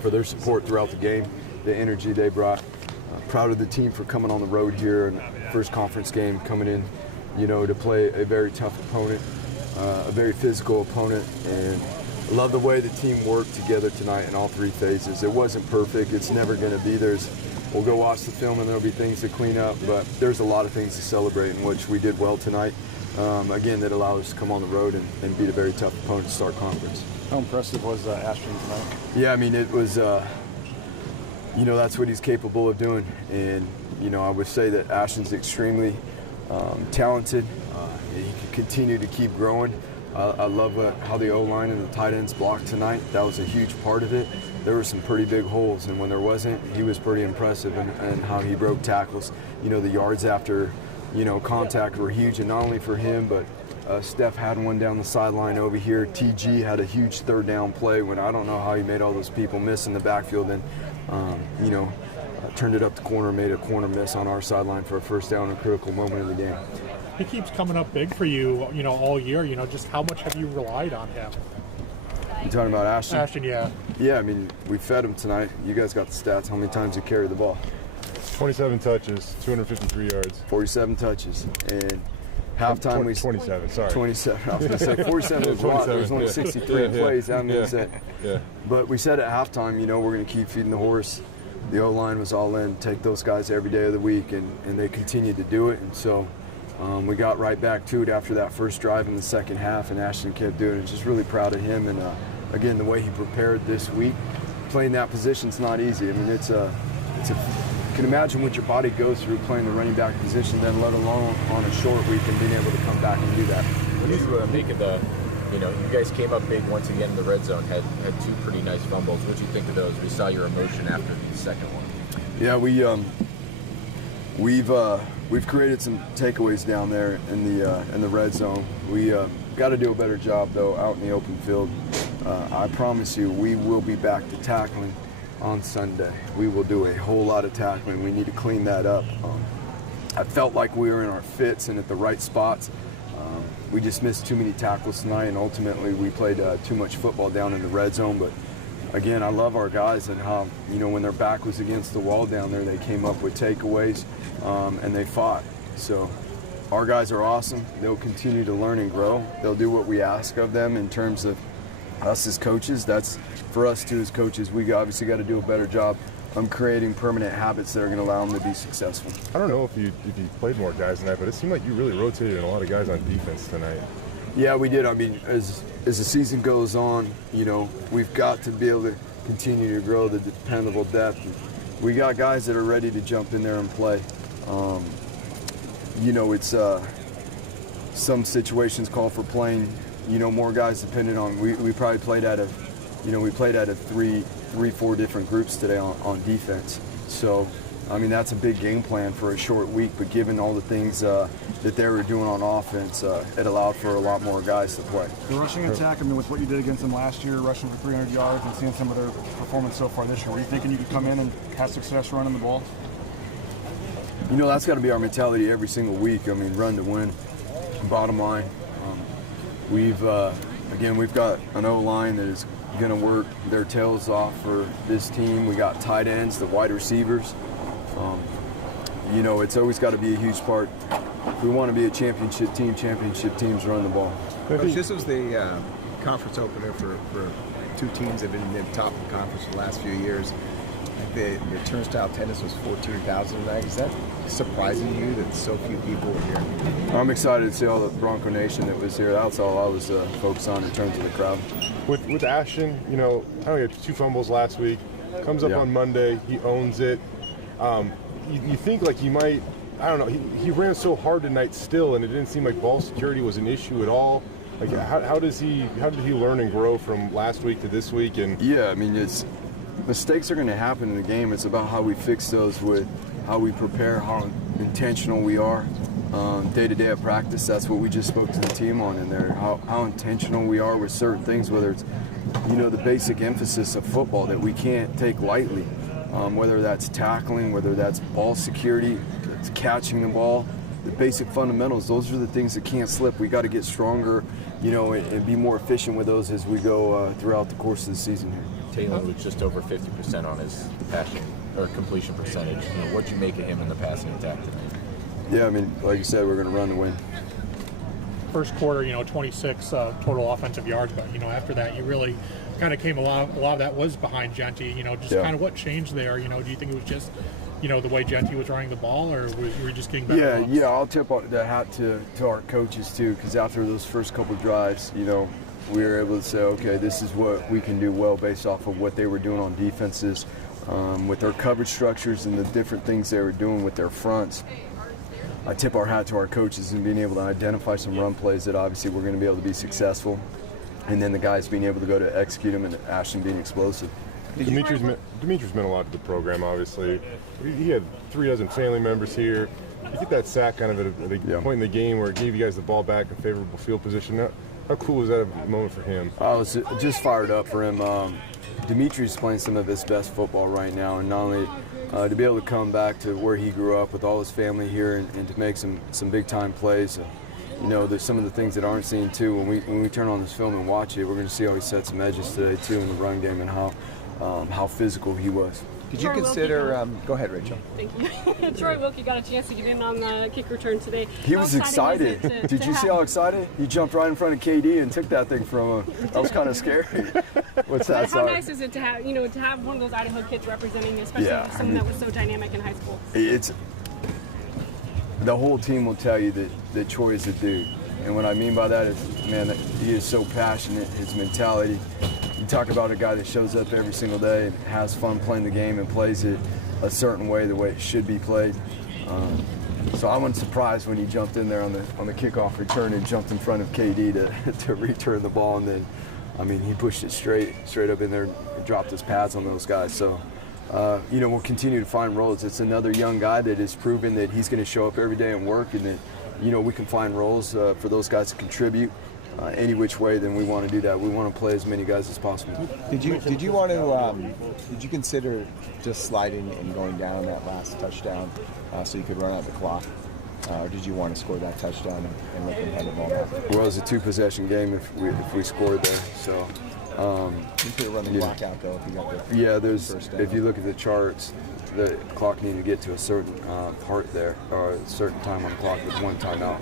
for their support throughout the game, the energy they brought. Proud of the team for coming on the road here and first conference game, coming in, to play a very tough opponent, a very physical opponent, and love the way the team worked together tonight in all three phases. It wasn't perfect. It's never going to be. We'll go watch the film and there'll be things to clean up, but there's a lot of things to celebrate, in which we did well tonight. Again, that allowed us to come on the road and beat a very tough opponent to start conference. How impressive was Ashton tonight? Yeah, I mean, it was, that's what he's capable of doing. And, I would say that Ashton's extremely talented. He can continue to keep growing. I love how the O-line and the tight ends blocked tonight. That was a huge part of it. There were some pretty big holes, and when there wasn't, he was pretty impressive in how he broke tackles. The yards after, contact were huge, and not only for him, but Steph had one down the sideline over here. TG had a huge third down play when I don't know how he made all those people miss in the backfield, and, turned it up the corner, made a corner miss on our sideline for a first down in a critical moment of the game. He keeps coming up big for you, all year. Just how much have you relied on him? You talking about Ashton? Ashton, yeah. Yeah, I mean, we fed him tonight. You guys got the stats. How many times he carried the ball? 27 touches, 253 yards. 47 touches. And halftime 27, sorry. 27. I was going to say 47 was a lot. There was only 63 plays. That means that. Yeah. But we said at halftime, we're going to keep feeding the horse. The O-line was all in, take those guys every day of the week, and they continued to do it. And so we got right back to it after that first drive in the second half, and Ashton kept doing it. Just really proud of him. And, again, the way he prepared this week, playing that position's not easy. I mean, you can imagine what your body goes through playing the running back position, then let alone on a short week and being able to come back and do that. What do you make of you guys came up big once again in the red zone, had two pretty nice fumbles. What do you think of those? We saw your emotion after the second one. Yeah, we've created some takeaways down there in the red zone. We got to do a better job though out in the open field. I promise you, we will be back to tackling on Sunday. We will do a whole lot of tackling. We need to clean that up. I felt like we were in our fits and at the right spots. We just missed too many tackles tonight, and ultimately we played too much football down in the red zone. But again, I love our guys and how, when their back was against the wall down there, they came up with takeaways and they fought. So our guys are awesome. They'll continue to learn and grow. They'll do what we ask of them in terms of us as coaches. That's for us too as coaches. We obviously got to do a better job on creating permanent habits that are going to allow them to be successul. I don't know if you played more guys tonight, but it seemed like you really rotated a lot of guys on defense tonight. Yeah, we did. I mean, as the season goes on, we've got to be able to continue to grow the dependable depth. We got guys that are ready to jump in there and play. It's some situations call for playing, more guys depending on. We probably played out of, three, 4 different groups today on defense. So, I mean, that's a big game plan for a short week, but given all the things that they were doing on offense, it allowed for a lot more guys to play. The rushing attack, with what you did against them last year, rushing for 300 yards and seeing some of their performance so far this year, were you thinking you could come in and have success running the ball? That's got to be our mentality every single week. I mean, run to win, bottom line. We've got an O-line that is going to work their tails off for this team. We got tight ends, the wide receivers. It's always got to be a huge part. If we want to be a championship teams run the ball. Coach, this was the conference opener for two teams that have been in the top of the conference for the last few years. The turnstile attendance was 14,000 tonight. Is that surprising to you that so few people were here? I'm excited to see all the Bronco Nation that was here. That's all I was focused on in terms of the crowd. With Ashton, he had 2 fumbles last week. Comes up on Monday, he owns it. You think like he might, I don't know, he ran so hard tonight still, and it didn't seem like ball security was an issue at all. Like how did he learn and grow from last week to this week? And yeah, I mean, mistakes are going to happen in the game. It's about how we fix those with how we prepare, how intentional we are day-to-day at practice. That's what we just spoke to the team on in there, how intentional we are with certain things, whether it's, the basic emphasis of football that we can't take lightly, whether that's tackling, whether that's ball security, it's catching the ball, the basic fundamentals. Those are the things that can't slip. We got to get stronger, and be more efficient with those as we go throughout the course of the season here. Taylor was just over 50% on his passing or completion percentage. What'd you make of him in the passing attack tonight? Yeah, I mean, like you said, we're going to run to win. First quarter, 26 total offensive yards, but after that, you really kind of came a lot of that was behind Genty. Kind of what changed there. Do you think it was just the way Genty was running the ball, or were you just getting better? Yeah, I'll tip the hat to our coaches too, because after those first couple drives, we were able to say, okay, this is what we can do well based off of what they were doing on defenses, with their coverage structures and the different things they were doing with their fronts. I tip our hat to our coaches and being able to identify some run plays that obviously we're going to be able to be successful, and then the guys being able to go to execute them, and Ashton being explosive. Demetrius meant a lot to the program, obviously. He had 36 family members here. You get that sack kind of at a point in the game where it gave you guys the ball back in favorable field position. How cool was that a moment for him? I was just fired up for him. Demetrius is playing some of his best football right now, and not only to be able to come back to where he grew up with all his family here and to make some big-time plays. There's some of the things that aren't seen, too. When we turn on this film and watch it, we're going to see how he set some edges today, too, in the run game and how physical he was. Did you consider – go ahead, Rachel. Thank you. Troy Wilkie got a chance to get in on the kick return today. He was excited. Did you see how excited? He jumped right in front of KD and took that thing from him. That was kind of scary. What's that? How nice is it to have, to have one of those Idaho kids representing, especially someone that was so dynamic in high school? The whole team will tell you that Troy is a dude. And what I mean by that is, man, he is so passionate, his mentality. You talk about a guy that shows up every single day and has fun playing the game and plays it a certain way, the way it should be played. So I wasn't surprised when he jumped in there on the kickoff return and jumped in front of KD to return the ball, and then, he pushed it straight up in there and dropped his pads on those guys. So, we'll continue to find roles. It's another young guy that has proven that he's going to show up every day and work, and that, we can find roles for those guys to contribute. Any which way, then we want to do that. We want to play as many guys as possible. Did you want to? Did you consider just sliding and going down that last touchdown so you could run out the clock, or did you want to score that touchdown and let them have the ball now? Well, it's a two-possession game if we scored there. So you could run the clock out though if you got the first down. If you look at the charts, the clock needed to get to a certain part there, or a certain time on the clock with one timeout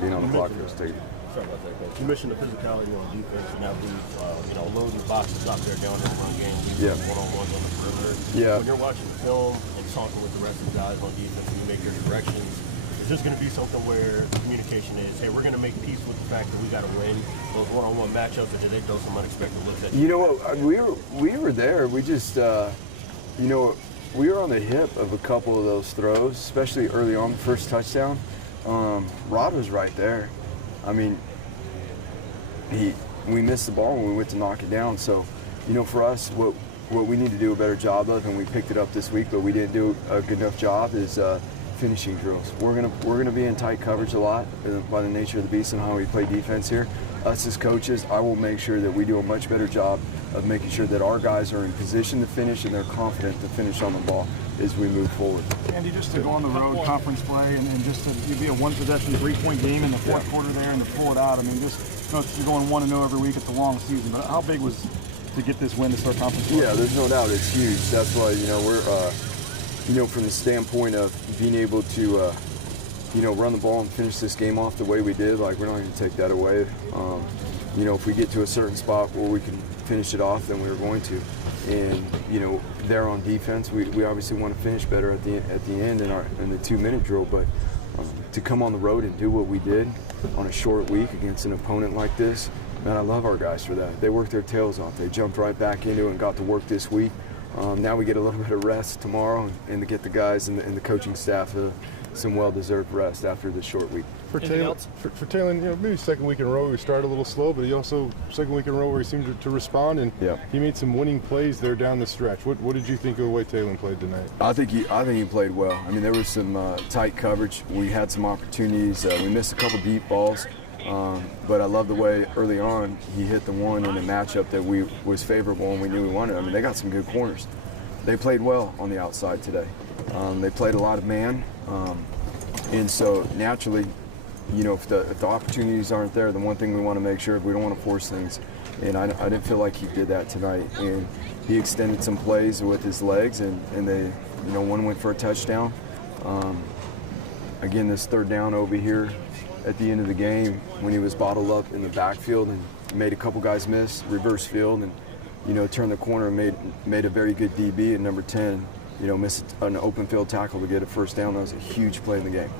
being on the clock. It was taken. Sorry about that, Coach. You mentioned the physicality on defense, and now we've, loading the boxes out there down in the run game. We've one-on-ones on the perimeter. Yeah. When you're watching the film and talking with the rest of the guys on defense and you make your directions, is this going to be something where the communication is, hey, we're going to make peace with the fact that we got to win those one-on-one matchups, and then they throw some unexpected looks at you? You know what? We were there. We just, we were on the hip of a couple of those throws, especially early on, the first touchdown. Rod was right there. We missed the ball when we went to knock it down. So, for us, what we need to do a better job of, and we picked it up this week, but we didn't do a good enough job, is finishing drills. We're gonna be in tight coverage a lot by the nature of the beast and how we play defense here. Us as coaches, I will make sure that we do a much better job of making sure that our guys are in position to finish and they're confident to finish on the ball as we move forward. Andy, just to go on the road, conference play, and just to be a one-possession, 3-point game in the fourth quarter there and to pull it out. You're going 1-0 every week. It's a long season, but how big was to get this win to start conference play? Yeah, there's no doubt it's huge. That's why, we're, from the standpoint of being able to, run the ball and finish this game off the way we did, we're not going to take that away. If we get to a certain spot where we can finish it off, then we're going to. And, there on defense, we obviously want to finish better at the end in the 2-minute drill, but to come on the road and do what we did on a short week against an opponent like this, man, I love our guys for that. They worked their tails off. They jumped right back into it and got to work this week. Now we get a little bit of rest tomorrow and to get the guys and the coaching staff some well-deserved rest after this short week. For Taylor, maybe second week in a row we started a little slow, but he also second week in a row where he seemed to respond, and he made some winning plays there down the stretch. What did you think of the way Taylor played tonight? I think he played well. There was some tight coverage. We had some opportunities. We missed a couple deep balls, but I love the way early on he hit the one in a matchup that was favorable and we knew we wanted. They got some good corners. They played well on the outside today. They played a lot of man, and so naturally, if the opportunities aren't there, the one thing we want to make sure we don't want to force things. And I didn't feel like he did that tonight. And he extended some plays with his legs, and they, one went for a touchdown. Again, this third down over here at the end of the game when he was bottled up in the backfield and made a couple guys miss, reverse field, and, turned the corner and made a very good DB at number 10, missed an open field tackle to get a first down. That was a huge play in the game.